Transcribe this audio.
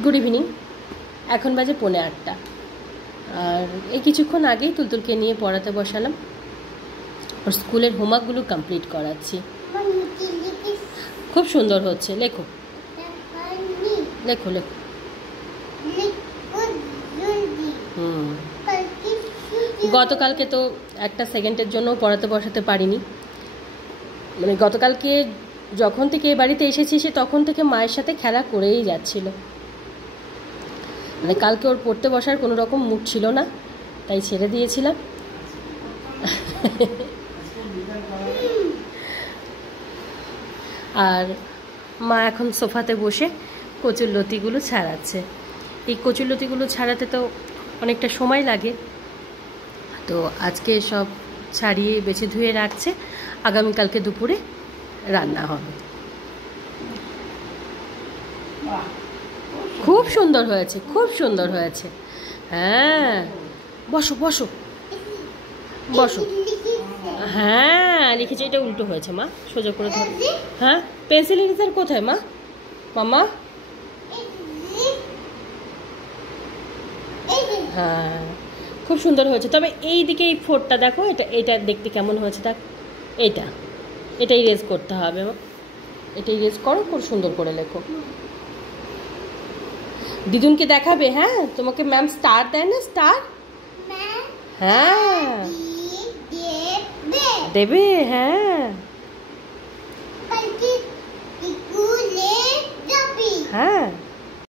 Good evening. এখন বাজে 8:45 আর এই কিছুক্ষণ আগেই তুলতুলকে নিয়ে পড়াতে বসালাম। और স্কুলের হোমওয়ার্কগুলো কমপ্লিট করাচ্ছি। খুব সুন্দর হচ্ছে। লেখো লেখো লেখো। গতকালকে তো একটা সেকেন্ডের জন্য পড়াতে বসাতে পারিনি। মানে গতকালকে যখন থেকে এই বাড়িতে এসেছি সে তখন থেকে মায়ের সাথে খেলা করেই যাচ্ছিল। মানে কালকে ওর পড়তে বসার কোনো রকম মুড ছিল না, তাই ছেড়ে দিয়েছিলাম। আর মা এখন সোফাতে বসে কচুরলতিগুলো ছাড়াচ্ছে। এই কচুরলতিগুলো ছাড়াতে তো অনেকটা সময় লাগে, তো আজকে সব ছাড়িয়ে বেছে ধুয়ে রাখছে, আগামীকালকে দুপুরে রান্না হবে। খুব সুন্দর হয়েছে, খুব সুন্দর হয়েছে। হ্যাঁ, বসো বসো বসো। হ্যাঁ লিখেছি, এটা উল্টো হয়েছে মা, সোজা করে ধরো। হ্যাঁ, পেন্সিল ইরেজার কোথায় মা? মামা হ্যাঁ খুব সুন্দর হয়েছে। তবে এই দিকে এই ফোরটা দেখো, এটা দেখতে কেমন হয়েছে দেখ। এটা ইরেজ করতে হবে, এটা ইরেজ করো, খুব সুন্দর করে লেখো। দিদুনকে দেখাবে? হ্যাঁ, তোমাকে ম্যাম স্টার দেয় না? স্টার হ্যাঁ দেবে। হ্যাঁ হ্যাঁ